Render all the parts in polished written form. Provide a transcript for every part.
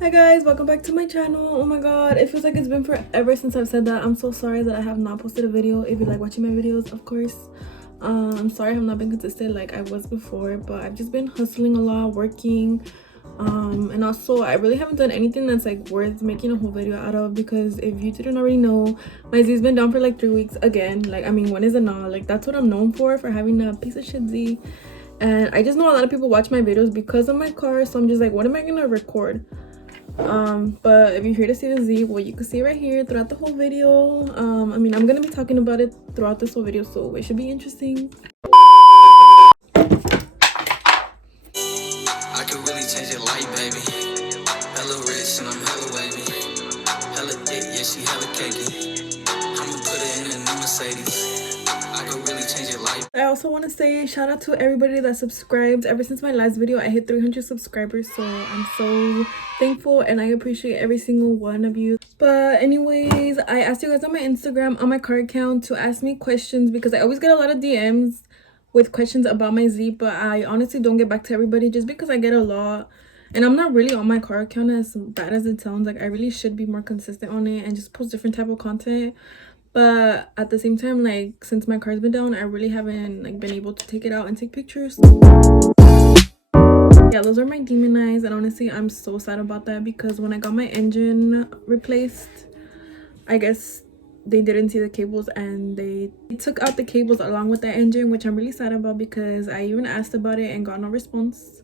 Hi guys, welcome back to my channel. Oh my god, it feels like it's been forever since I've said that. I'm so sorry that I have not posted a video. If you like watching my videos, of course. I'm sorry I have not been consistent like I was before, but I've just been hustling a lot, working, and also I really haven't done anything that's like worth making a whole video out of, because if you didn't already know, my Z's been down for like 3 weeks again. Like, I mean, when is it not? Like, that's what I'm known for having a piece of shit Z. And I just know a lot of people watch my videos because of my car, so I'm just like, what am I gonna record? But if you're here to see the Z, well, you can see right here throughout the whole video. I mean, I'm gonna be talking about it throughout this whole video, so it should be interesting. I could really change your life, baby. Hella rich and I'm hella wavy. Hella thick, yeah, she hella cakey. I'ma put her in a new Mercedes. I could really change your life. I also want to say shout out to everybody that subscribed. Ever since my last video, I hit 300 subscribers, so I'm so thankful and I appreciate every single one of you. But anyways, I asked you guys on my Instagram, on my car account, to ask me questions because I always get a lot of DMs with questions about my Z, but I honestly don't get back to everybody just because I get a lot. And I'm not really on my car account, as bad as it sounds. Like, I really should be more consistent on it and just post different type of content. But at the same time, like, since my car's been down, I really haven't like been able to take it out and take pictures. Yeah, those are my demon eyes, and honestly I'm so sad about that because when I got my engine replaced, I guess they didn't see the cables and they took out the cables along with the engine, which I'm really sad about because I even asked about it and got no response.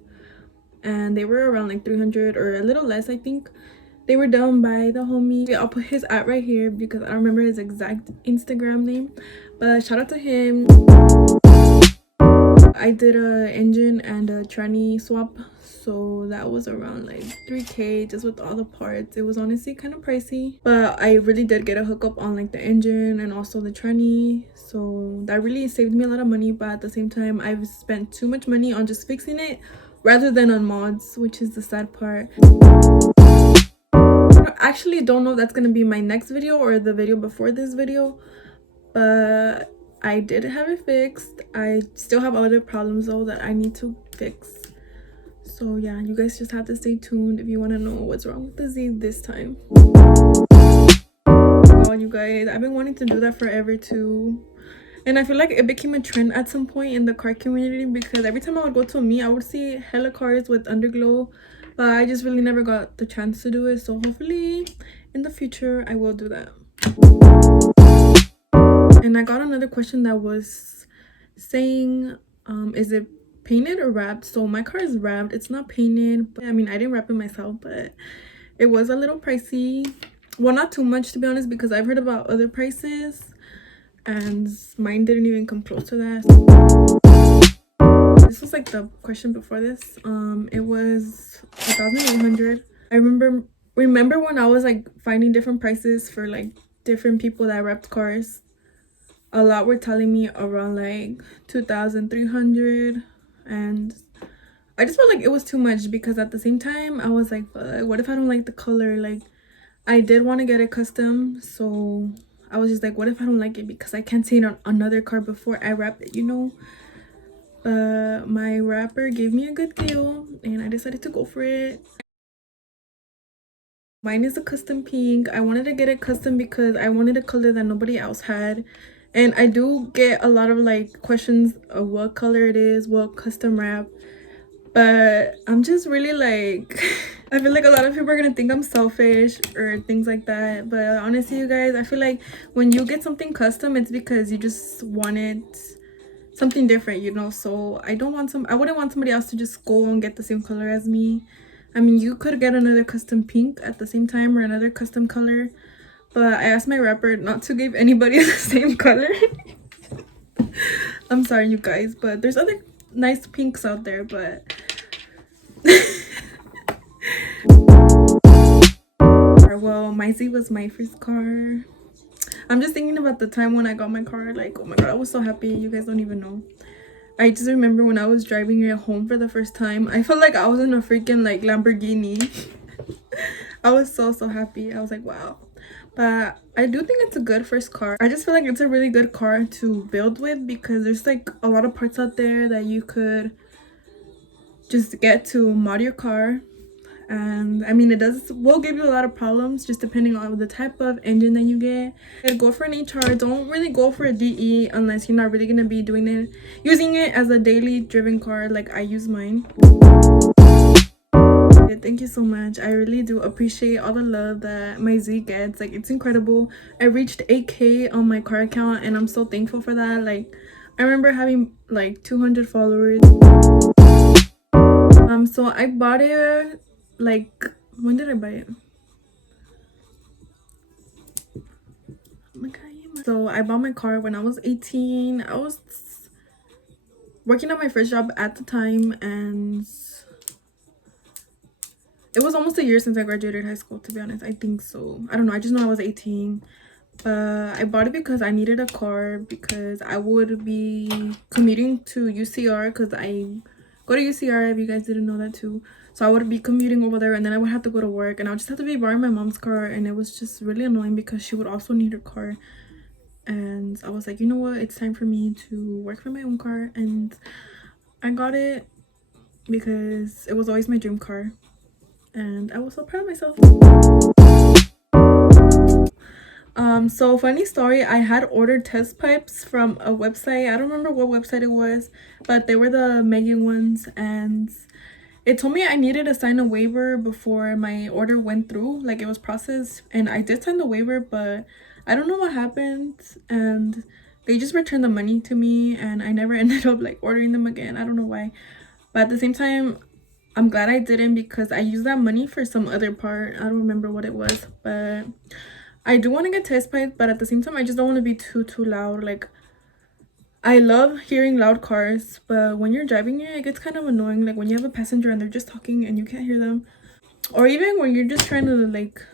And they were around like 300 or a little less, I think. They were done by the homie. I'll put his at right here because I don't remember his exact Instagram name, but shout out to him. I did a engine and a tranny swap, so that was around like 3K just with all the parts. It was honestly kind of pricey, but I really did get a hookup on like the engine and also the tranny, so that really saved me a lot of money. But at the same time, I've spent too much money on just fixing it rather than on mods, which is the sad part. I actually don't know if that's gonna be my next video or the video before this video, but I did have it fixed. I still have other problems though that I need to fix. So yeah, you guys just have to stay tuned if you want to know what's wrong with the Z this time. Oh, you guys, I've been wanting to do that forever too. And I feel like it became a trend at some point in the car community because every time I would go to a meet, I would see hella cars with Underglow, but I just really never got the chance to do it. So hopefully in the future I will do that. And I got another question that was saying, is it painted or wrapped? So my car is wrapped. It's not painted. But I mean, I didn't wrap it myself, but it was a little pricey. Well, not too much to be honest, because I've heard about other prices and mine didn't even come close to that. This was like the question before this. It was 1,800. I remember when I was like finding different prices for like different people that wrapped cars. A lot were telling me around like 2,300, and I just felt like it was too much because at the same time I was like, what if I don't like the color? Like, I did want to get it custom, so I was just like, what if I don't like it because I can't see it on another car before I wrap it, you know? But my wrapper gave me a good deal and I decided to go for it. Mine is a custom pink. I wanted to get it custom because I wanted a color that nobody else had. And I do get a lot of like questions of what color it is, what custom wrap. But I'm just really like, I feel like a lot of people are gonna think I'm selfish or things like that. But honestly, you guys, I feel like when you get something custom, it's because you just wanted something different, you know? So I wouldn't want somebody else to just go and get the same color as me. I mean, you could get another custom pink at the same time or another custom color, but I asked my rapper not to give anybody the same color. I'm sorry, you guys, but there's other nice pinks out there, but well, my Z was my first car. I'm just thinking about the time when I got my car. Like, oh my god, I was so happy. You guys don't even know. I just remember when I was driving it home for the first time, I felt like I was in a freaking like Lamborghini. I was so happy. I was like, wow. But I do think it's a good first car. I just feel like it's a really good car to build with because there's like a lot of parts out there that you could just get to mod your car. And I mean, will give you a lot of problems just depending on the type of engine that you get. Go for an HR. Don't really go for a DE unless you're not really gonna be using it as a daily driven car like I use mine. Thank you so much. I really do appreciate all the love that my Z gets. Like, it's incredible. I reached 8K on my car account and I'm so thankful for that. Like, I remember having like 200 followers. So I bought it like, when did I buy it? Oh my God. So I bought my car when I was 18. I was working at my first job at the time, and it was almost a year since I graduated high school, to be honest. I think so. I don't know. I just know I was 18. I bought it because I needed a car because I would be commuting to UCR because I go to UCR, if you guys didn't know that too. So I would be commuting over there and then I would have to go to work and I would just have to be borrowing my mom's car, and it was just really annoying because she would also need her car. And I was like, you know what? It's time for me to work for my own car, and I got it because it was always my dream car. And I was so proud of myself. So funny story, I had ordered test pipes from a website. I don't remember what website it was, but they were the Megan ones, and it told me I needed to sign a waiver before my order went through, like it was processed, and I did sign the waiver, but I don't know what happened, and they just returned the money to me, and I never ended up like ordering them again. I don't know why, but at the same time, I'm glad I didn't because I used that money for some other part. I don't remember what it was, but I do want to get test pipes, but at the same time, I just don't want to be too loud. Like, I love hearing loud cars, but when you're driving it gets kind of annoying. Like when you have a passenger and they're just talking and you can't hear them, or even when you're just trying to like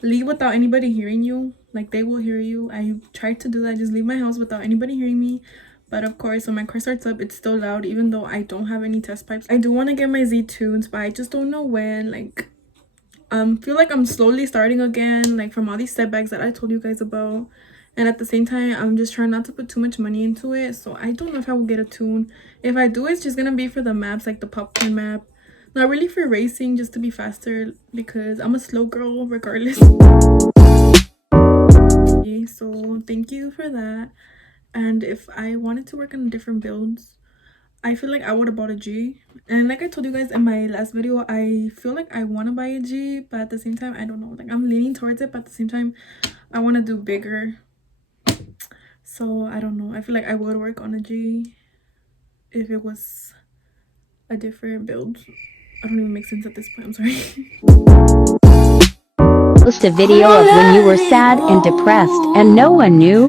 leave without anybody hearing you. Like they will hear you. I tried to do that, just leave my house without anybody hearing me. But of course, when my car starts up, it's still loud, even though I don't have any test pipes. I do want to get my Z tunes, but I just don't know when. Like, feel like I'm slowly starting again, like from all these setbacks that I told you guys about. And at the same time, I'm just trying not to put too much money into it. So I don't know if I will get a tune. If I do, it's just gonna be for the maps, like the popcorn map. Not really for racing, just to be faster because I'm a slow girl regardless. So thank you for that. And if I wanted to work on different builds, I feel like I would have bought a G. And like I told you guys in my last video, I feel like I want to buy a G, but at the same time, I don't know. Like, I'm leaning towards it, but at the same time, I want to do bigger. So I don't know. I feel like I would work on a G if it was a different build. I don't even make sense at this point. I'm sorry. Post a video of when you were sad and depressed and no one knew.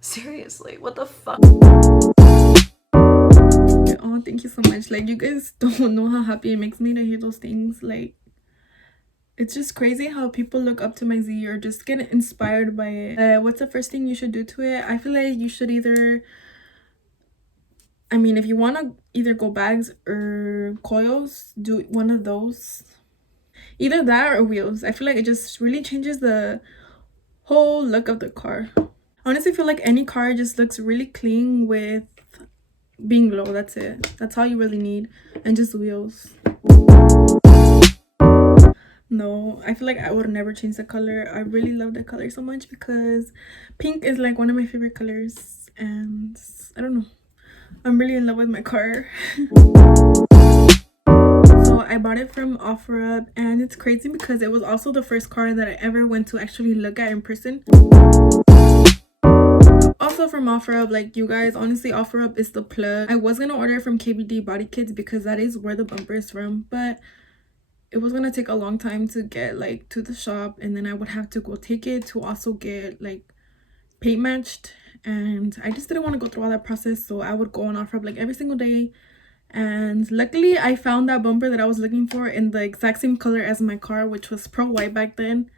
Seriously, what the fuck? Oh, thank you so much. Like, you guys don't know how happy it makes me to hear those things. Like, it's just crazy how people look up to my Z or just get inspired by it. What's the first thing you should do to it? I feel like you should either, I mean, if you want to either go bags or coils, do one of those. Either that or wheels. I feel like it just really changes the whole look of the car. I honestly feel like any car just looks really clean with being low. That's it. That's all you really need. And just wheels. No, I feel like I would never change the color. I really love the color so much because pink is like one of my favorite colors, and I don't know, I'm really in love with my car. So I bought it from OfferUp, and it's crazy because it was also the first car that I ever went to actually look at in person. Also from OfferUp, like, you guys, honestly, OfferUp is the plug. I was gonna order from KBD Body Kits because that is where the bumper is from, but it was gonna take a long time to get like to the shop, and then I would have to go take it to also get like paint matched, and I just didn't want to go through all that process. So I would go on OfferUp like every single day, and luckily I found that bumper that I was looking for in the exact same color as my car, which was pearl white back then.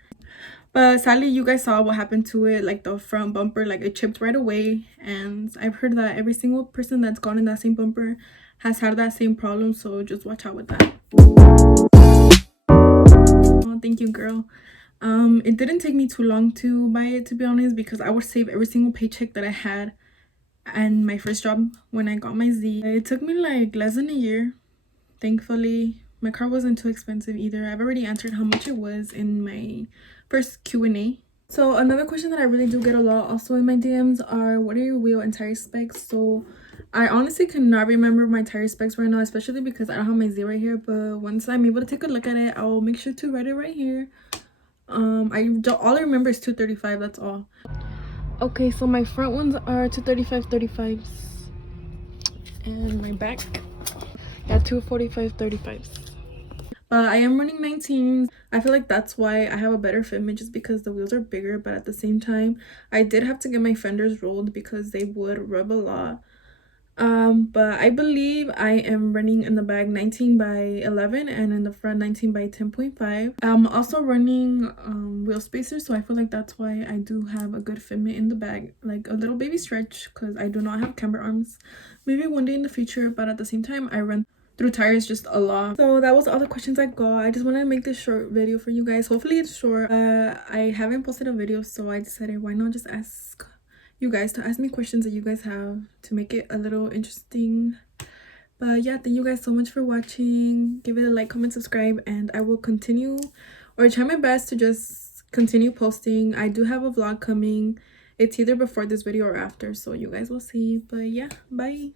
But sadly, you guys saw what happened to it. Like, the front bumper, like, it chipped right away, and I've heard that every single person that's gotten that same bumper has had that same problem, so just watch out with that. Oh, thank you, girl. It didn't take me too long to buy it, to be honest, because I would save every single paycheck that I had and my first job when I got my Z. It took me like less than a year. Thankfully, my car wasn't too expensive either. I've already answered how much it was in my first Q&A. So another question that I really do get a lot also in my DMs are, what are your wheel and tire specs? So I honestly cannot remember my tire specs right now, especially because I don't have my Z right here. But once I'm able to take a look at it, I'll make sure to write it right here. All I remember is 235. That's all. Okay, so my front ones are 235/35s, and my back, yeah, 245/35s. But I am running 19s. I feel like that's why I have a better fitment, just because the wheels are bigger. But at the same time, I did have to get my fenders rolled because they would rub a lot. But I believe I am running in the back 19/11 and in the front 19/10.5. I'm also running wheel spacers, so I feel like that's why I do have a good fitment in the back, like a little baby stretch, because I do not have camber arms. Maybe one day in the future, but at the same time I run through tires just a lot. So that was all the questions I got. I just wanted to make this short video for you guys. Hopefully it's short. I haven't posted a video, so I decided why not just ask you guys to ask me questions that you guys have to make it a little interesting. But yeah, thank you guys so much for watching. Give it a like, comment, subscribe, and I will continue or try my best to just continue posting. I do have a vlog coming. It's either before this video or after, so you guys will see. But yeah, bye.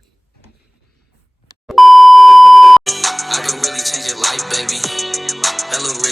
I can really change your life, baby. Hella rich.